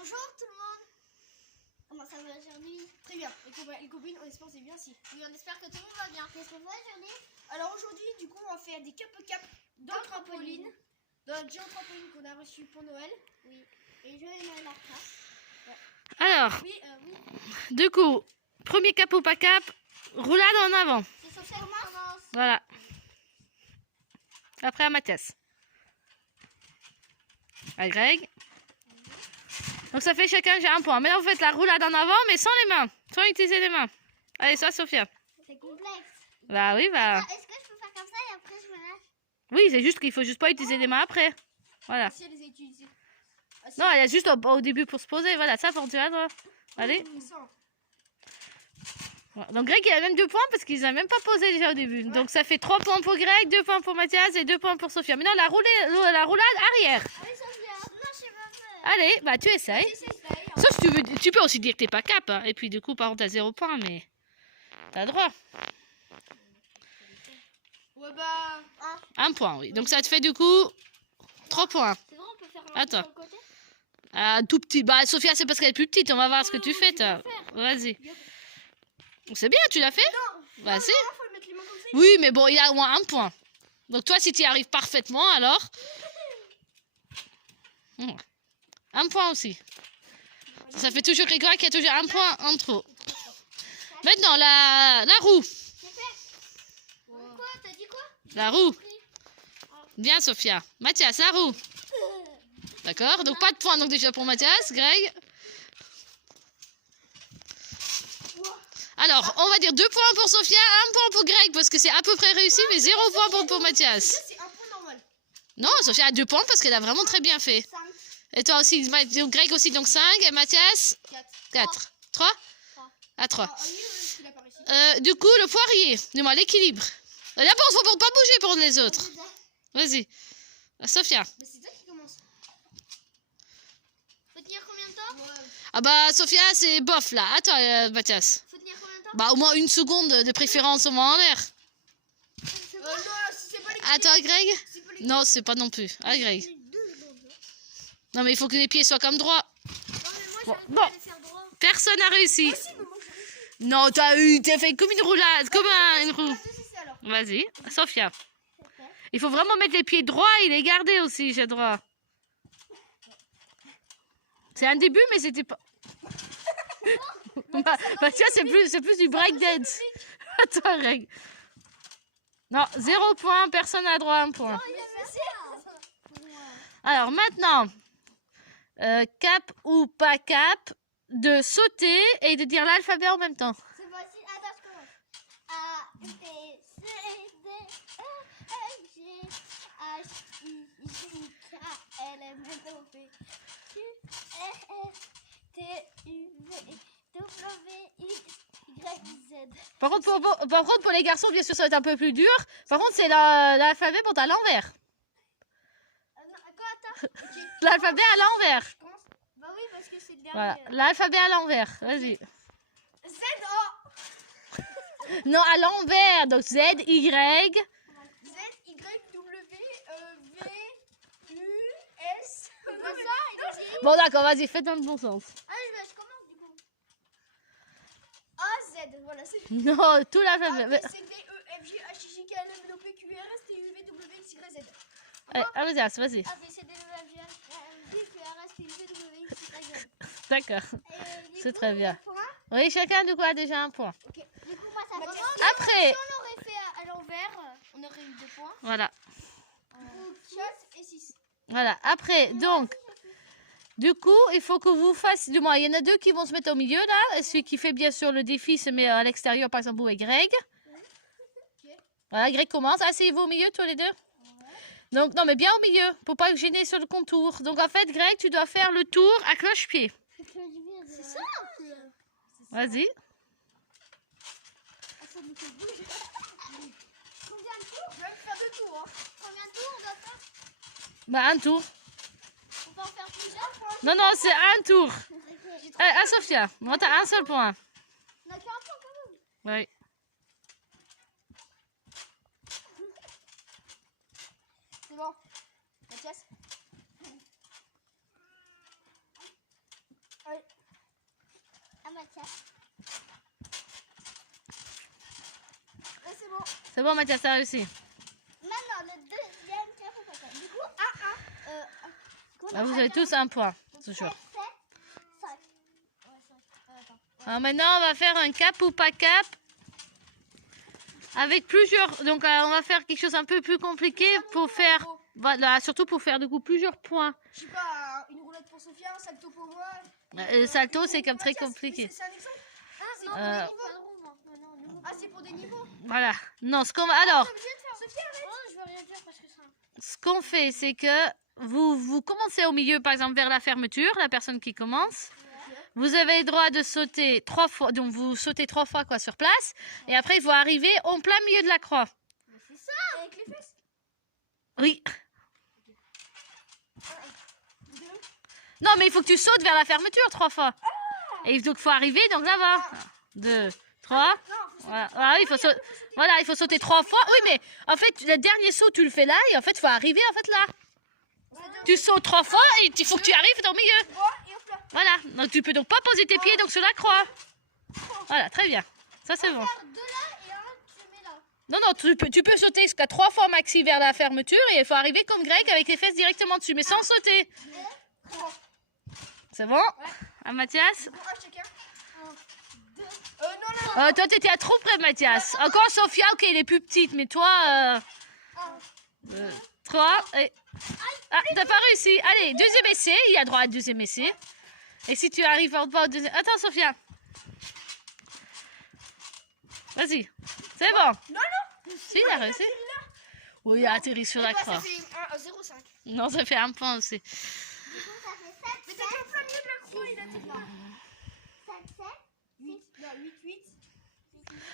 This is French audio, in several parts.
Bonjour tout le monde. Comment ça va aujourd'hui? Très bien. Les copines, on espère que c'est bien si. Oui, on espère que tout le monde va bien. Qu'est-ce qu'on fait aujourd'hui? Alors aujourd'hui, du coup, on va faire des cap dans le trampoline. Dans notre géant trampoline qu'on a reçu pour Noël. Oui. Et je vais mettre la place. Ouais. Alors, oui. Du coup, premier cap ou pas cap, roulade en avant. C'est Sophia qui commence. Voilà. Après à Mathias. À Greg. Donc ça fait chacun, j'ai un point. Mais là, vous faites la roulade en avant, mais sans les mains. Sans utiliser les mains. Allez, soit Sophia. C'est complexe. Bah oui, bah. Est-ce que je peux faire comme ça et après je me lâche? Oui, c'est juste qu'il faut juste pas utiliser les mains après. Voilà. Si elle les a utilisées. Ah, si. Non, il y a juste au début pour se poser. Voilà, ça pour tu vois. Allez. Voilà. Donc Greg, il a même 2 points parce qu'ils n'ont même pas posé déjà au début. Ouais. Donc ça fait 3 points pour Greg, 2 points pour Mathias et 2 points pour Sophia. Maintenant, la roulade arrière. Allez, Sophia. Non, je sais pas faire. Allez, bah tu essayes. Sauf si tu veux, tu peux aussi dire que t'es pas cap. Hein. Et puis du coup, par contre, t'as 0 points, mais t'as le droit. Ouais, bah. 1 point, oui. Donc ça te fait du coup 3 points. C'est vrai, on peut faire Attends. sur le côté? Tout petit. Bah Sophia, c'est parce qu'elle est plus petite. On va voir ce que tu fais. Vas-y. C'est bien, tu l'as fait? Non. Vas-y. Faut mettre les mains comme ça. Oui, mais bon, il y a au moins 1 point. Donc toi, si tu y arrives parfaitement, alors 1 point aussi. Ça fait toujours Grégoire qui a toujours 1 point en trop. Maintenant, la roue. Quoi? T'as dit quoi? La roue. Bien, Sophia. Mathias, la roue. D'accord, donc pas de point donc déjà pour Mathias. Greg. Alors, on va dire 2 points pour Sophia, 1 point pour Greg parce que c'est à peu près réussi, mais 0 point pour Mathias. C'est un point normal. Non, Sophia a 2 points parce qu'elle a vraiment très bien fait. 5. Et toi aussi, donc Greg aussi, donc 5. Et Mathias 4. 3 à 3. Du coup, le poirier. Dis-moi, l'équilibre. D'abord, il faut pas bouger pour les autres. Vas-y. Sophia. Mais c'est toi qui commence. Faut tenir combien de temps? Ah bah, Sophia, c'est bof là. À toi, Mathias. Faut tenir combien de temps? Bah, au moins 1 seconde de préférence, au moins en l'air. Non, si c'est pas les À toi, Greg. Non, c'est pas non plus. À Greg. Non, mais il faut que les pieds soient comme droits. Bon. Personne n'a réussi. Non, t'as fait comme une roulade, comme une roue. Vas-y, Sophia. Il faut vraiment mettre les pieds droits et les garder aussi, j'ai droit. C'est un début, mais c'était pas... bah tiens, c'est plus du breakdance. Attends, Greg. Non, 0 point, personne n'a droit à 1 point. Alors maintenant, cap ou pas cap, de sauter et de dire l'alphabet en même temps. C'est facile. Attends, je commence. A, B, C, D, E, F, G, H, I, J, K, L, M, N, O, P, Q, R, S, T, U, V, W, X, Y, Z. Par contre, pour les garçons, bien sûr, ça va être un peu plus dur. Par contre, c'est l'alphabet pour à l'envers. Quoi, attends? Okay. L'alphabet à l'envers. Bah oui, parce que c'est le dernier. Voilà, l'alphabet à l'envers. Vas-y. Z, O. Non, à l'envers. Donc Z, Y. Z, Y, W, V, U, S. Bon, d'accord, vas-y, fais dans le bon sens. Allez, je commence du coup. A, Z. Voilà, c'est. Non, tout A, l'alphabet. B, C, D, E, F, G, H, I, J, K, L, M, N, O, P, Q, R, S, T, U, V, W, X, Y, Z. Allez, vas-y. A, B, C, D, E, F, G, H, I, J, K, L, M, N, O, P, Q, R, S, T, U, V, W, X, Y, Z. D'accord. C'est très bien. Oui, chacun du coup a déjà 1 point. Ok. Du coup, moi, ça commence. Après. Si on aurait fait à l'envers, on aurait eu 2 points. Voilà. 4 et 6. Voilà. Après, donc, du coup, il faut que vous fassiez, du moins, il y en a 2 qui vont se mettre au milieu là. Et celui qui fait bien sûr le défi se met à l'extérieur, par exemple, où est Greg. Voilà, Greg commence. Asseyez-vous au milieu, tous les 2. Donc, non, mais bien au milieu, pour pas gêner sur le contour. Donc, en fait, Greg, tu dois faire le tour à cloche-pied. C'est ça. Vas-y. Combien de tours? Je vais faire 2 tours. Combien de tours on doit faire? Bah, 1 tour. On peut en faire plusieurs? Non, c'est 1 tour. À Sophia, moi, t'as 1 seul point. On a qu'un point quand même. Oui. C'est bon. Mathias. Mathias. Ouais, c'est bon. C'est bon, Mathias, t'as réussi. Maintenant, le deuxième cap ou pas cap. Du coup, 1-1. Là, vous avez tous un point, toujours. 7, 5. Ouais, 5. Attends. Alors maintenant, on va faire un cap ou pas cap. Avec plusieurs. Donc, on va faire quelque chose un peu plus compliqué pour faire. Voilà, surtout pour faire du coup plusieurs points. Je sais pas, une roulette pour Sophia, un salto pour moi. Le salto, c'est comme très compliqué. C'est un exemple? C'est pour Euh, des niveaux. Ah, c'est pour des niveaux. Voilà. Non, ce qu'on va. Alors, Sophia, arrête. Je veux rien dire parce que ça. ce qu'on fait, c'est que vous commencez au milieu, par exemple, vers la fermeture, la personne qui commence. Vous avez le droit de sauter 3 fois, donc vous sautez 3 fois quoi sur place. Et après, il faut arriver en plein milieu de la croix. C'est ça. Avec les fesses. Oui. 2. Non, mais il faut que tu sautes vers la fermeture 3 fois. Et donc, il faut arriver donc là-bas. 2, 3. Voilà, voilà, il faut sauter 3 fois. Oui, mais en fait, le dernier saut, tu le fais là. Et en fait, il faut arriver en fait là. Tu sautes 3 fois et il faut que tu arrives dans le milieu. Et hop là. Voilà. Donc, tu peux donc pas poser tes pieds donc sur la croix. Voilà, très bien. Ça, c'est bon. Faire 2 là et un, tu mets là. Non, non, tu peux sauter jusqu'à 3 fois maxi vers la fermeture. Et il faut arriver comme Greg avec les fesses directement dessus, mais sans sauter. C'est bon? À Mathias? Bon, un chacun. 2. Non, là. Toi, t'étais à trop près, Mathias. Encore Sophia, ok, elle est plus petite, mais toi... 2, 3, et... Ah, t'as pas réussi. Allez, deuxième essai. Il y a droit à deuxième essai. Et si tu arrives pas au deuxième... Attends, Sophia. Vas-y. C'est bon. Non, non. Si, il a réussi. Oui, il a atterri sur la Ça croix. fait 0,5. Non, ça fait un point aussi. Du coup, ça fait 7, Mais t'es en plein milieu de la croix, il a dit là. 7, 7. 8. Non, 8, 8.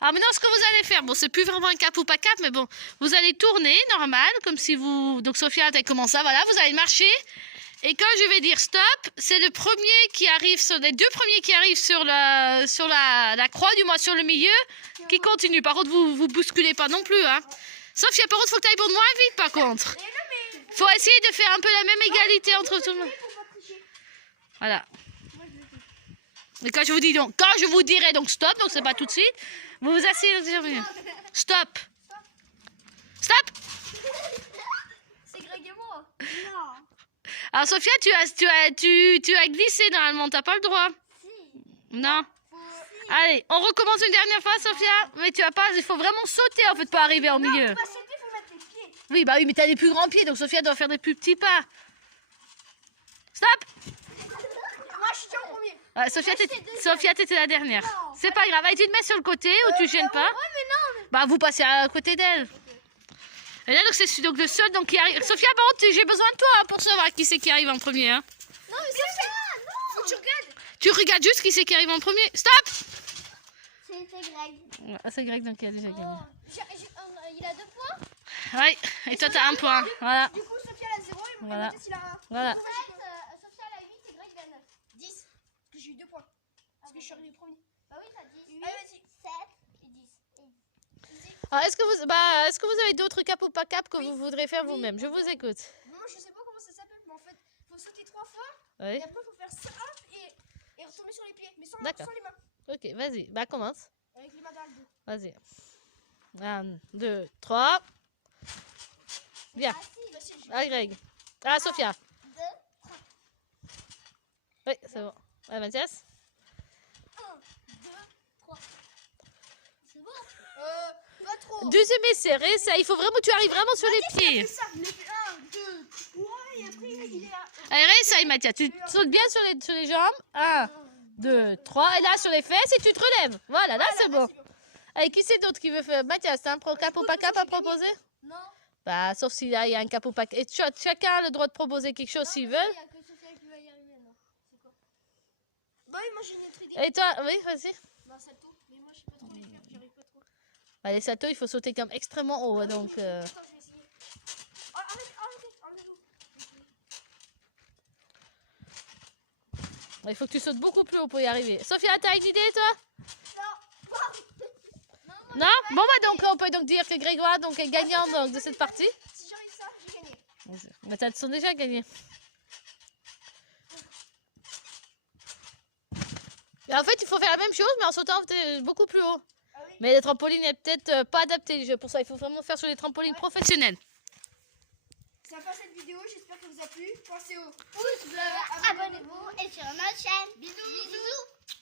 Alors maintenant, ce que vous allez faire, bon, c'est plus vraiment un cap ou pas cap, mais bon, vous allez tourner normal, comme si vous... Donc Sophia, t'as commencé ça, voilà, vous allez marcher. Et quand je vais dire stop, c'est le premier qui arrive, les 2 premiers qui arrivent sur la croix, du moins sur le milieu, qui continue. Par contre, vous bousculez pas non plus, hein. Sophia, par contre, faut que tu ailles pour moins vite, par contre. Faut essayer de faire un peu la même égalité entre tout le monde. Voilà. Et quand je vous dis donc, quand je vous dirai donc stop, donc c'est pas tout de suite, vous vous asseyez. Stop. Stop. C'est Greg et moi. Non. Alors Sophia, tu as glissé normalement, t'as pas le droit. Si. Non. Allez, on recommence une dernière fois, Sophia. Mais tu as pas, il faut vraiment sauter en fait pour arriver au milieu. Pour pas sauter, faut mettre les pieds. Oui, bah oui, mais t'as des plus grands pieds, donc Sophia doit faire des plus petits pas. Stop. Moi, je suis en premier. Ouais, Sophia, t'étais la dernière. C'est pas grave, allez, tu te mets sur le côté ou tu gênes pas. Bah vous passez à côté d'elle. Et là donc c'est donc le seul donc qui arrive. Sophia, par contre, j'ai besoin de toi hein, pour savoir qui c'est qui arrive en premier. Hein. Non, mais Sophia, non. Faut que tu regardes. Tu regardes juste qui c'est qui arrive en premier. Stop. C'était Greg. C'est Greg donc qui a déjà gagné. Il a 2 points. Ouais, et toi t'as un point. Voilà. Du coup, Sophia, elle a 0 et Voilà. Mathias, il a 1. Voilà. Sophia a 8 et Greg a 9. 10. Parce que j'ai eu 2 points. Parce que je suis arrivé premier. Bah oui, t'as 10. 8, Allez, vas-y. 7 et 10. Alors, est-ce que vous avez d'autres caps ou pas caps que vous voudrez faire vous-même? Je vous écoute. Moi, je sais pas comment ça s'appelle, mais en fait, faut sauter 3 fois. Oui. Et après, faut faire ça et retomber sur les pieds. Mais sans D'accord. les mains. Ok, vas-y. Bah commence. Avec les mains dans le dos. Vas-y. 1, 2, 3. Bien. Facile. Ah Greg. Ah Sophia. 2, 3. Oui, c'est bon. Ouais, Mathias. 1, 2, 3. C'est bon. Pas trop. Deuxième essai, réessaye. Il faut vraiment que tu arrives vraiment sur les pieds. Ça, il a fait 1, 2, 3 et après, il est à... Allez, réessaye Mathias. Tu sautes bien sur les jambes. 1, 2, 3. Et là, sur les fesses et tu te relèves. Voilà, là c'est bon. Allez, qui c'est d'autre qui veut faire? Mathias, t'as un cap ou pas cap à proposer? Non. Bah, sauf s'il y a un cap ou pas cap. Et chacun a le droit de proposer quelque chose s'il veut. Il n'y a que Sophia qui va y arriver, non. C'est quoi? Bah oui, moi, j'ai une autre idée. Et toi, oui, vas-y. Bah, salto. Mais moi, je sais pas trop les faire. J'arrive pas trop. Bah, les saltos, il faut sauter comme extrêmement haut. Donc, Attends, je vais essayer. Oh, arrête. il faut que tu sautes beaucoup plus haut pour y arriver. Sophia, t'as une idée, toi? Non. Bon, bah donc, on peut donc dire que Grégoire donc, est gagnant donc, de cette partie. Si j'arrive ça, j'ai gagné. Mais t'as sont déjà gagnés. Et en fait, il faut faire la même chose, mais en sautant beaucoup plus haut. Ah oui. Mais les trampolines n'est peut-être pas adapté pour ça. Il faut vraiment faire sur les trampolines professionnelles. C'est la fin de cette vidéo, j'espère qu'elle vous a plu. Pensez au Pouce bleu, abonnez-vous et sur notre chaîne. Bisous.